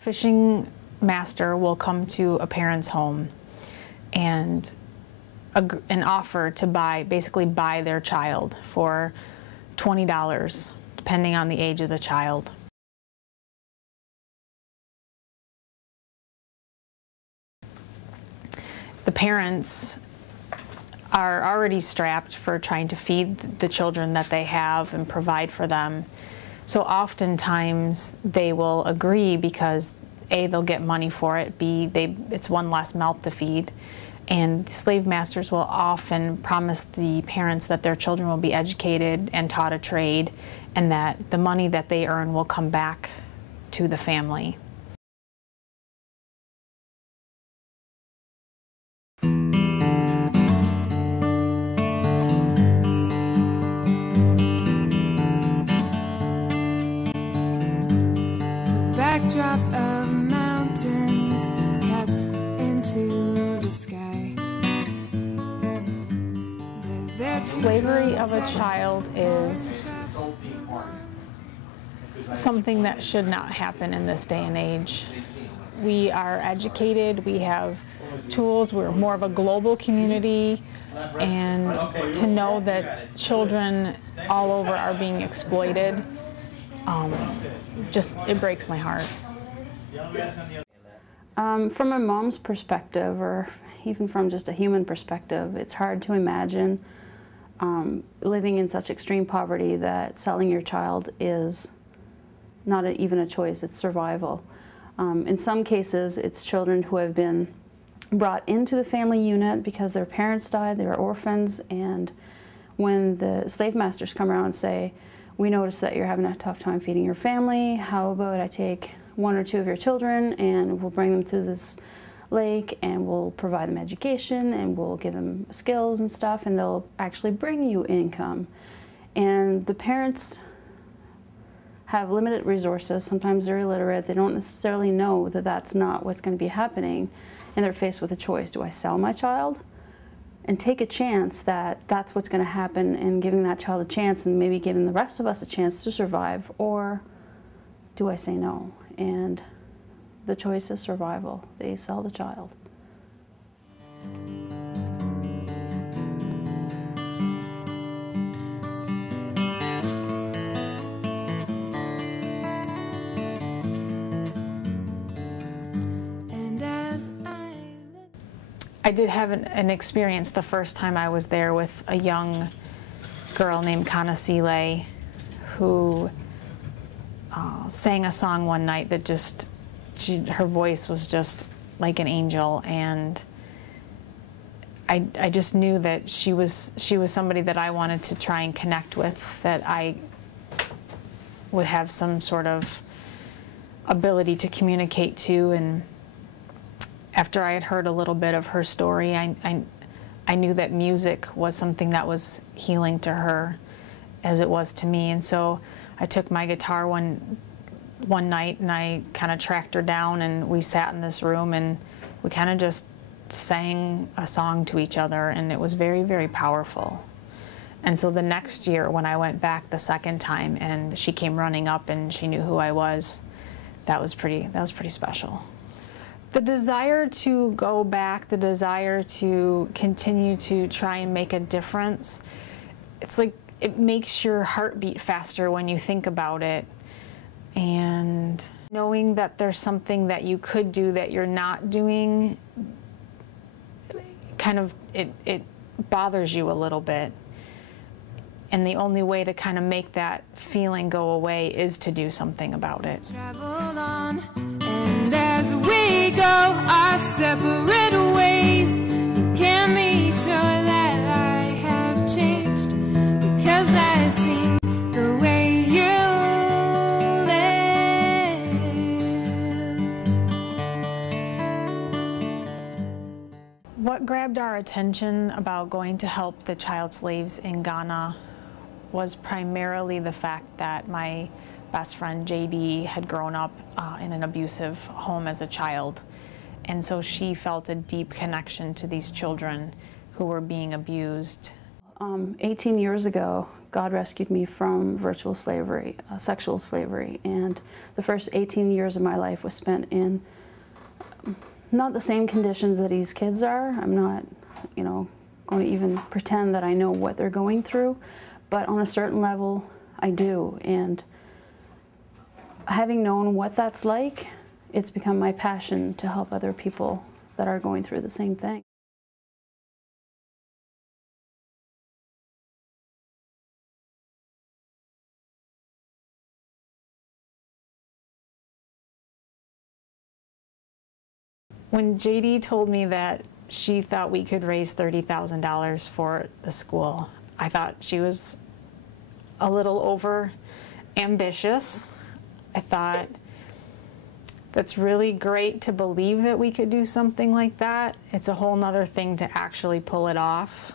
Fishing master will come to a parent's home and offer to basically buy their child for $20, depending on the age of the child. The parents are already strapped for trying to feed the children that they have and provide for them. So oftentimes they will agree because A, they'll get money for it, B, it's one less mouth to feed. And slave masters will often promise the parents that their children will be educated and taught a trade, and that the money that they earn will come back to the family. Backdrop of mountains cuts into the sky. Slavery of a child is something that should not happen in this day and age. We are educated, we have tools, we're more of a global community, and to know that children all over are being exploited, it breaks my heart. From a mom's perspective, or even from just a human perspective, it's hard to imagine living in such extreme poverty that selling your child is not even a choice, it's survival. In some cases, it's children who have been brought into the family unit because their parents died, they were orphans, and when the slave masters come around and say, "We notice that you're having a tough time feeding your family, how about I take one or two of your children and we'll bring them through this lake and we'll provide them education and we'll give them skills and stuff, and they'll actually bring you income." And the parents have limited resources, sometimes they're illiterate, they don't necessarily know that that's not what's going to be happening, and they're faced with a choice. Do I sell my child and take a chance that that's what's going to happen, and giving that child a chance and maybe giving the rest of us a chance to survive, or do I say no? And the choice is survival. They sell the child. I did have an experience the first time I was there with a young girl named Kanasile who sang a song one night that her voice was just like an angel, and I just knew that she was somebody that I wanted to try and connect with, that I would have some sort of ability to communicate to. And after I had heard a little bit of her story, I knew that music was something that was healing to her as it was to me. And so I took my guitar one night and I kind of tracked her down, and we sat in this room and we kind of just sang a song to each other, and it was very, very powerful. And so the next year when I went back the second time and she came running up and she knew who I was, that was pretty special. The desire to go back, the desire to continue to try and make a difference, it's like it makes your heart beat faster when you think about it. And knowing that there's something that you could do that you're not doing, it bothers you a little bit. And the only way to kind of make that feeling go away is to do something about it. Travel on, and as we go our separate ways, you can be sure that I have changed, because I've seen the way you live. What grabbed our attention about going to help the child slaves in Ghana was primarily the fact that my best friend JD had grown up in an abusive home as a child, and so she felt a deep connection to these children who were being abused. 18 years ago, God rescued me from virtual slavery, sexual slavery, and the first 18 years of my life was spent in not the same conditions that these kids are. I'm not, you know, going to even pretend that I know what they're going through, but on a certain level, I do. And having known what that's like, it's become my passion to help other people that are going through the same thing. When JD told me that she thought we could raise $30,000 for the school, I thought she was a little over ambitious. I thought that's really great to believe that we could do something like that. It's a whole nother thing to actually pull it off.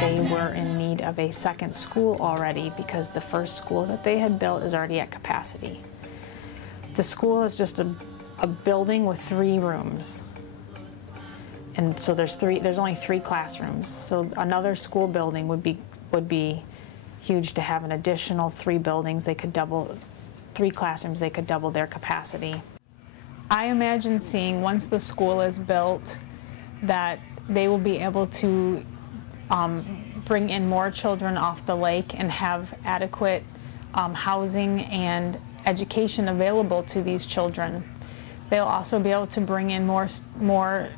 They were in need of a second school already because the first school that they had built is already at capacity. The school is just a building with 3 rooms. And so there's only 3 classrooms. So another school building would be huge to have an additional 3 buildings. They could double 3 classrooms. They could double their capacity. I imagine seeing once the school is built that they will be able to bring in more children off the lake and have adequate housing and education available to these children. They'll also be able to bring in more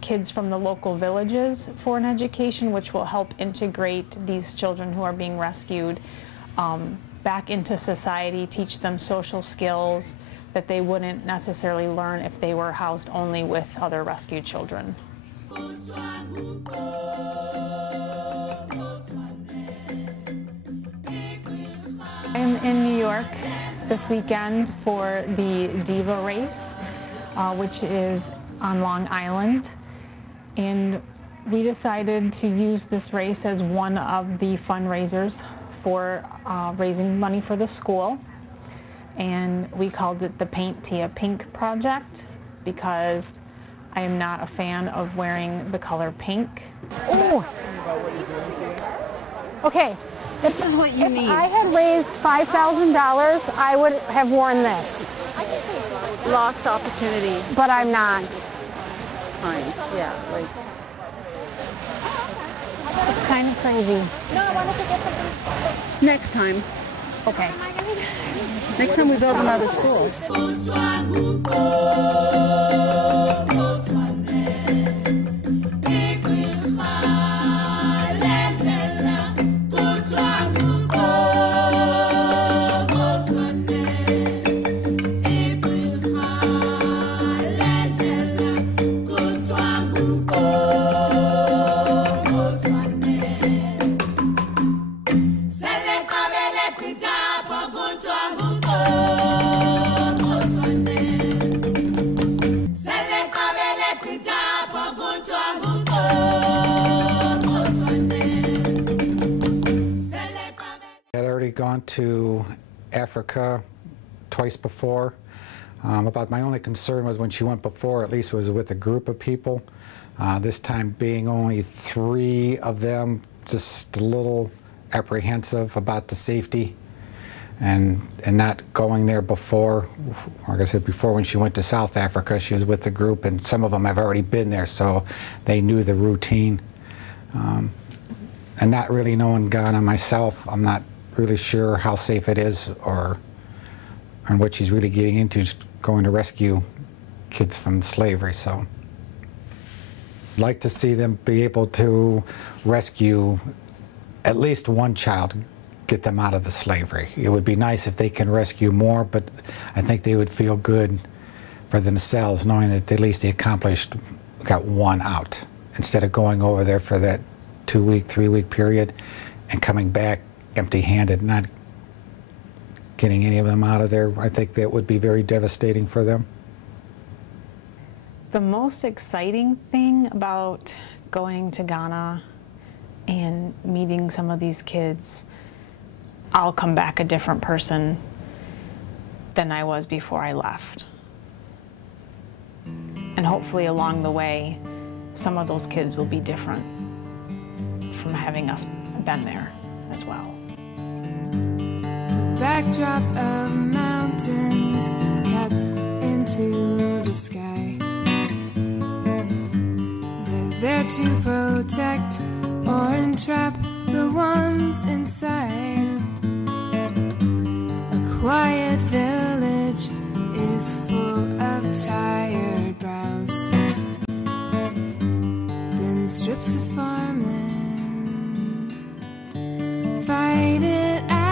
kids from the local villages for an education, which will help integrate these children who are being rescued back into society, teach them social skills that they wouldn't necessarily learn if they were housed only with other rescued children. I'm in New York this weekend for the Diva race, which is on Long Island, and we decided to use this race as one of the fundraisers for raising money for the school, and we called it the Paint Tia Pink Project because I am not a fan of wearing the color pink. Oh! Okay. This is what you need. If I had raised $5,000, I would have worn this. Lost opportunity. But I'm not. Fine. Yeah, like. It's kind of crazy. Next time. Okay. Next time we build another school. Gone to Africa twice before. About my only concern was when she went before, at least was with a group of people. This time being only 3 of them, just a little apprehensive about the safety and not going there before. Like I said before, when she went to South Africa, she was with the group, and some of them have already been there, so they knew the routine. And not really knowing Ghana myself, I'm not really sure how safe it is and what she's really getting into, going to rescue kids from slavery. So I'd like to see them be able to rescue at least one child, get them out of the slavery. It would be nice if they can rescue more, but I think they would feel good for themselves knowing that at least they got one out, instead of going over there for that 2-week, 3-week period and coming back empty-handed, not getting any of them out of there. I think that would be very devastating for them. The most exciting thing about going to Ghana and meeting some of these kids, I'll come back a different person than I was before I left. And hopefully along the way, some of those kids will be different from having us been there as well. The backdrop of mountains cuts into the sky. They're there to protect or entrap the ones inside. A quiet village is full of tired brows, then strips of farmland fight it out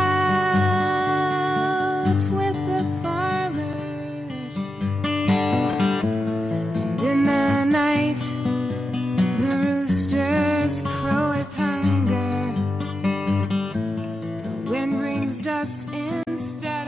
with the farmers. And in the night the roosters crow with hunger. The wind brings dust instead